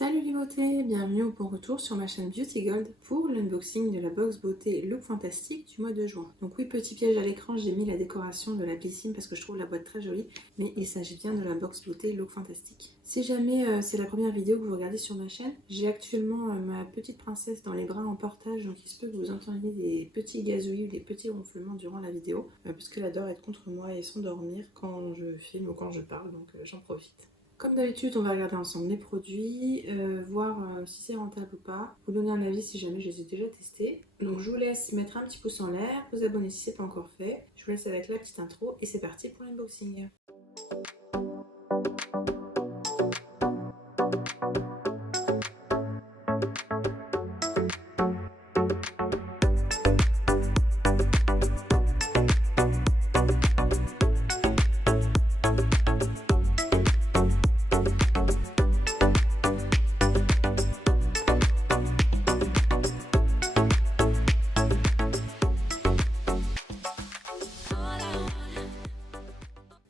Salut les beautés, bienvenue au bon retour sur ma chaîne Beauty Gold pour l'unboxing de la box beauté Look Fantastique du mois de juin. Donc oui, petit piège à l'écran, j'ai mis la décoration de la piscine parce que je trouve la boîte très jolie, mais il s'agit bien de la box beauté Look Fantastique. Si jamais c'est la première vidéo que vous regardez sur ma chaîne, j'ai actuellement ma petite princesse dans les bras en portage, donc il se peut que vous entendiez des petits gazouillis ou des petits ronflements durant la vidéo, puisqu'elle adore être contre moi et s'endormir quand je filme ou quand je parle, donc j'en profite. Comme d'habitude, on va regarder ensemble les produits, voir si c'est rentable ou pas, vous donner un avis si jamais je les ai déjà testés. Donc je vous laisse mettre un petit pouce en l'air, vous abonner si ce n'est pas encore fait. Je vous laisse avec la petite intro et c'est parti pour l'unboxing.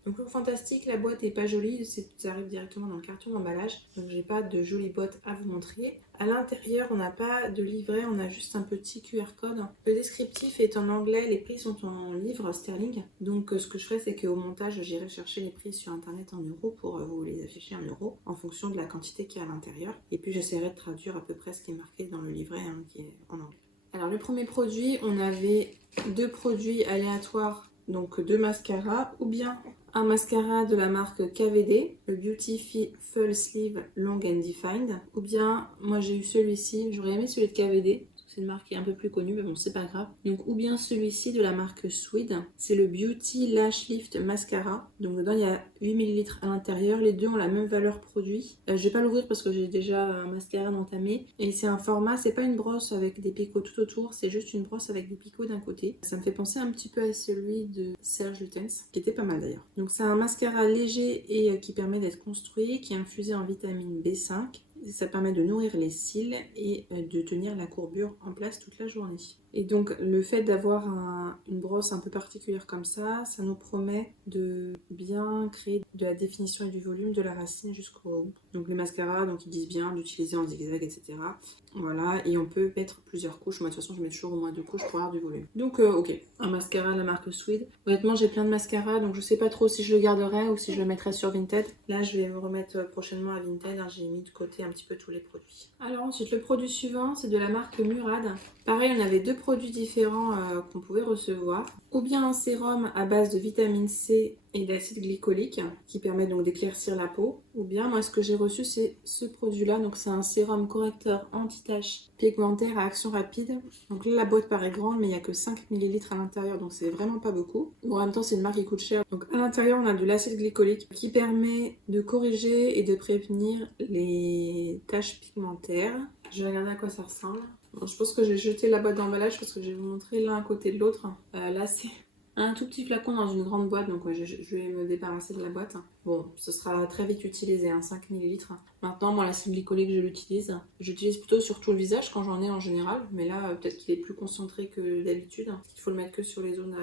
Donc Look Fantastique, la boîte est pas jolie, ça arrive directement dans le carton d'emballage, donc j'ai pas de jolie boîte à vous montrer. À l'intérieur, on n'a pas de livret, on a juste un petit QR code. Le descriptif est en anglais, les prix sont en livres sterling. Donc ce que je ferai, c'est qu'au montage, j'irai chercher les prix sur internet en euros pour vous les afficher en euros en fonction de la quantité qu'il y a à l'intérieur. Et puis j'essaierai de traduire à peu près ce qui est marqué dans le livret qui est en anglais. Alors le premier produit, on avait deux produits aléatoires, donc deux mascaras, ou bien un mascara de la marque KVD, le Beauty Full Sleeve Long and Defined, ou bien moi j'ai eu celui-ci, j'aurais aimé celui de KVD, c'est une marque qui est un peu plus connue, mais bon, c'est pas grave. Donc, ou bien celui-ci de la marque Swede, c'est le Beauty Lash Lift Mascara. Donc, dedans, il y a 8 ml à l'intérieur. Les deux ont la même valeur produit. Je vais pas l'ouvrir parce que j'ai déjà un mascara d'entamé. Et c'est un format, c'est pas une brosse avec des picots tout autour, c'est juste une brosse avec des picots d'un côté. Ça me fait penser un petit peu à celui de Serge Lutens, qui était pas mal d'ailleurs. Donc, c'est un mascara léger et qui permet d'être construit, qui est infusé en vitamine B5. Ça permet de nourrir les cils et de tenir la courbure en place toute la journée. Et donc le fait d'avoir une brosse un peu particulière comme ça nous promet de bien créer de la définition et du volume de la racine jusqu'au haut. Donc les mascaras, donc ils disent bien d'utiliser en zigzag, etc. Voilà, et on peut mettre plusieurs couches. Moi de toute façon je mets toujours au moins 2 couches pour avoir du volume. Donc ok, un mascara de la marque Swede. Honnêtement j'ai plein de mascaras, donc je sais pas trop si je le garderai ou si je le mettrai sur Vinted. Là je vais me remettre prochainement à Vinted, hein, j'ai mis de côté un petit peu tous les produits. Alors ensuite le produit suivant c'est de la marque Murad. Pareil on avait deux produits différents qu'on pouvait recevoir. Ou bien un sérum à base de vitamine C et d'acide glycolique qui permet donc d'éclaircir la peau. Ou bien moi ce que j'ai reçu c'est ce produit là, donc c'est un sérum correcteur anti-tache pigmentaire à action rapide. Donc là la boîte paraît grande mais il n'y a que 5 ml à l'intérieur, donc c'est vraiment pas beaucoup. Bon, en même temps c'est une marque qui coûte cher. Donc à l'intérieur on a de l'acide glycolique qui permet de corriger et de prévenir les taches pigmentaires. Je vais regarder à quoi ça ressemble. Bon, je pense que je vais jeter la boîte d'emballage parce que je vais vous montrer l'un à côté de l'autre. Là c'est un tout petit flacon dans une grande boîte, donc je vais me débarrasser de la boîte. Bon, ce sera très vite utilisé, 5 ml. Maintenant, moi, l'acide glycolique, je l'utilise. J'utilise plutôt sur tout le visage quand j'en ai en général, mais là, peut-être qu'il est plus concentré que d'habitude. Il faut le mettre que sur les zones,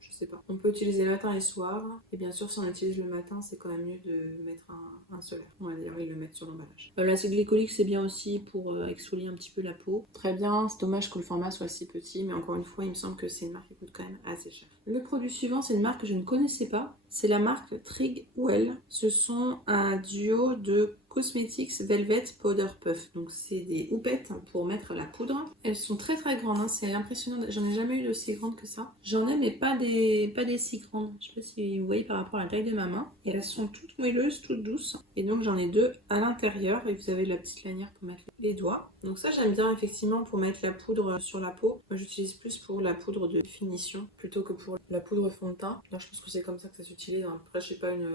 je sais pas. On peut utiliser matin et soir, et bien sûr, si on utilise le matin, c'est quand même mieux de mettre un solaire. Ouais, d'ailleurs, ils le mettent sur l'emballage. L'acide glycolique, c'est bien aussi pour exfolier un petit peu la peau. Très bien, c'est dommage que le format soit si petit, mais encore une fois, il me semble que c'est une marque qui coûte quand même assez cher. Le produit suivant, c'est une marque que je ne connaissais pas. C'est la marque Trigwell. Ce sont un duo de Cosmetics Velvet Powder Puff. Donc c'est des houppettes pour mettre la poudre. Elles sont très très grandes, c'est impressionnant. J'en ai jamais eu d'aussi grandes que ça. J'en ai mais pas des si grandes. Je sais pas si vous voyez par rapport à la taille de ma main. Et elles sont toutes moelleuses, toutes douces. Et donc j'en ai deux à l'intérieur et vous avez la petite lanière pour mettre les doigts. Donc ça j'aime bien effectivement pour mettre la poudre sur la peau. Moi j'utilise plus pour la poudre de finition plutôt que pour la poudre fond de teint. Là je pense que c'est comme ça que ça s'utilise. Après je sais pas, une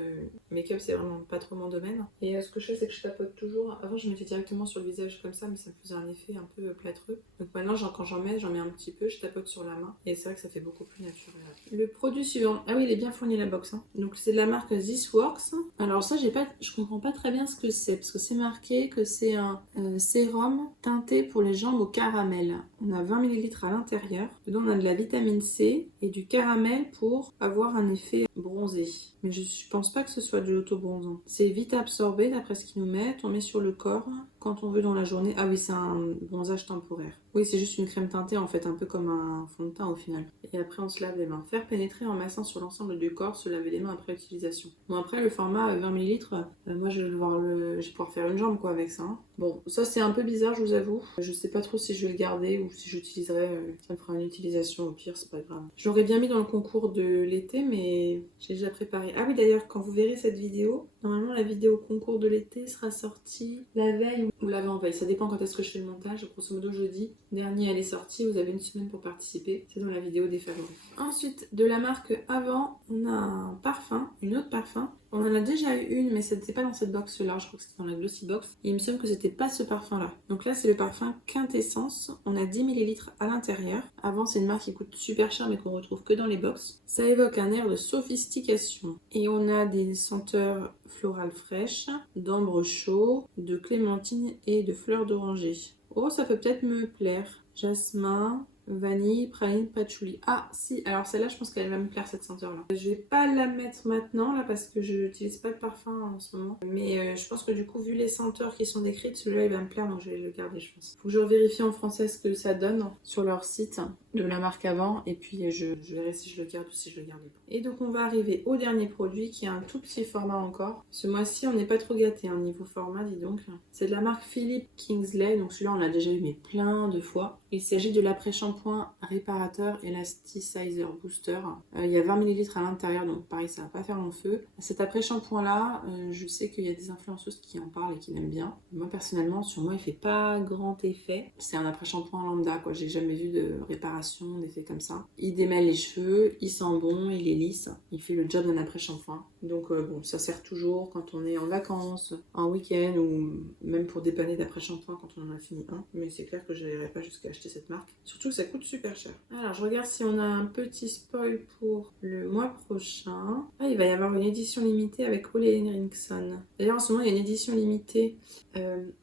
make-up c'est vraiment pas trop mon domaine. Et ce que je fais c'est que je tapote toujours. Avant je mettais directement sur le visage comme ça, mais ça me faisait un effet un peu plâtreux. Donc maintenant quand j'en mets un petit peu, je tapote sur la main. Et c'est vrai que ça fait beaucoup plus naturel. Le produit suivant, ah oui il est bien fourni la box. Donc c'est de la marque This Works. Alors ça je comprends pas très bien ce que c'est, parce que c'est marqué que c'est un sérum teinté pour les jambes au caramel. On a 20 ml à l'intérieur. Dedans on a de la vitamine C et du caramel pour avoir un effet bronzé. Mais je pense pas que ce soit de l'auto-bronzant. C'est vite absorbé d'après ce qu'ils nous mettent. On met sur le corps quand on veut dans la journée. Ah oui, c'est un bronzage temporaire. Oui, c'est juste une crème teintée en fait, un peu comme un fond de teint au final. Et après, on se lave les mains. Faire pénétrer en massant sur l'ensemble du corps, se laver les mains après utilisation. Bon, après, le format 20 ml, moi je vais pouvoir faire une jambe quoi avec ça. Hein. Bon, ça c'est un peu bizarre, je vous avoue. Je sais pas trop si je vais le garder ou si j'utiliserai. Ça me fera une utilisation au pire, c'est pas grave. Je l'aurais bien mis dans le concours de l'été, mais j'ai déjà préparé. Ah oui, d'ailleurs, quand vous verrez cette vidéo, normalement la vidéo concours de l'été sera sortie la veille ou l'avant-veille. Ça dépend quand est-ce que je fais le montage. Grosso modo, jeudi dernier, elle est sortie. Vous avez une semaine pour participer. C'est dans la vidéo des favoris. Ensuite, de la marque Avant, on a un parfum, une autre parfum. On en a déjà eu une, mais c'était pas dans cette box là, je crois que c'était dans la Glossy Box. Et il me semble que c'était pas ce parfum là. Donc là, c'est le parfum Quintessence. On a 10 ml à l'intérieur. Avant, c'est une marque qui coûte super cher, mais qu'on retrouve que dans les box. Ça évoque un air de sophistication. Et on a des senteurs florales fraîches, d'ambre chaud, de clémentine et de fleurs d'oranger. Oh, ça peut peut-être me plaire. Jasmin, vanille, praline, patchouli. Ah si, alors celle-là je pense qu'elle va me plaire cette senteur là. Je vais pas la mettre maintenant là parce que je n'utilise pas de parfum en ce moment. Mais je pense que du coup vu les senteurs qui sont décrites, celui-là il va me plaire donc je vais le garder je pense. Faut que je vérifie en français ce que ça donne sur leur site de la marque Avant et puis je verrai si je le garde ou si je le garde pas. Et donc on va arriver au dernier produit qui est un tout petit format encore. Ce mois-ci on n'est pas trop gâté hein, niveau format dis donc. C'est de la marque Philippe Kingsley, donc celui-là on l'a déjà eu mais plein de fois. Il s'agit de l'après-shampoing réparateur Elasticizer Booster. Il y a 20 ml à l'intérieur, donc pareil, ça va pas faire long feu. Cet après-shampoing là, je sais qu'il y a des influenceuses qui en parlent et qui l'aiment bien. Moi personnellement, sur moi, il fait pas grand effet. C'est un après-shampoing lambda, quoi. J'ai jamais vu de réparation, d'effet comme ça. Il démêle les cheveux, il sent bon, il est lisse. Il fait le job d'un après-shampoing. Donc bon, ça sert toujours quand on est en vacances, en week-end ou même pour dépanner d'après-shampoing quand on en a fini un. Mais c'est clair que je n'irai pas jusqu'à acheter cette marque. Surtout que ça coûte super cher. Alors je regarde si on a un petit spoil pour le mois prochain. Ah, il va y avoir une édition limitée avec Ole Henriksen. D'ailleurs en ce moment il y a une édition limitée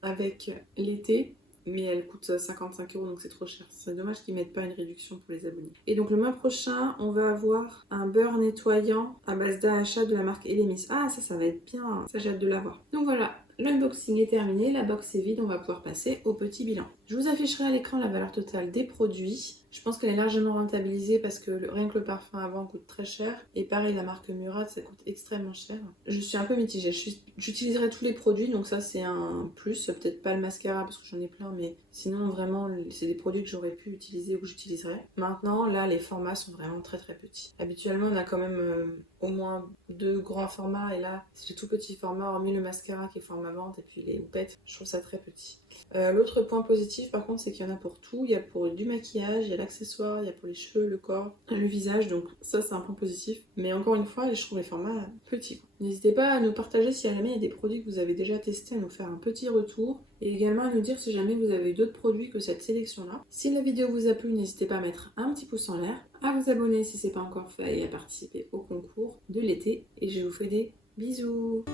avec l'été. Mais elle coûte 55 € donc c'est trop cher. C'est dommage qu'ils mettent pas une réduction pour les abonnés. Et donc le mois prochain, on va avoir un beurre nettoyant à base d'AHA de la marque Elemis. Ah ça va être bien. Ça j'ai hâte de l'avoir. Donc voilà, l'unboxing est terminé, la box est vide, on va pouvoir passer au petit bilan. Je vous afficherai à l'écran la valeur totale des produits. Je pense qu'elle est largement rentabilisée parce que rien que le parfum Avant coûte très cher. Et pareil, la marque Murad, ça coûte extrêmement cher. Je suis un peu mitigée. J'utiliserai tous les produits, donc ça c'est un plus. Peut-être pas le mascara parce que j'en ai plein, mais sinon vraiment c'est des produits que j'aurais pu utiliser ou que j'utiliserai. Maintenant, là, les formats sont vraiment très très petits. Habituellement, on a quand même au moins 2 grands formats et là, c'est des tout petits formats, hormis le mascara qui est format vente et puis les houpettes. Je trouve ça très petit. L'autre point positif par contre c'est qu'il y en a pour tout, il y a pour du maquillage, il y a l'accessoire, il y a pour les cheveux, le corps, le visage, donc ça c'est un point positif. Mais encore une fois je trouve les formats petits. N'hésitez pas à nous partager si jamais il y a des produits que vous avez déjà testés, à nous faire un petit retour et également à nous dire si jamais vous avez d'autres produits que cette sélection là. Si la vidéo vous a plu, n'hésitez pas à mettre un petit pouce en l'air, à vous abonner si c'est pas encore fait et à participer au concours de l'été et je vous fais des bisous.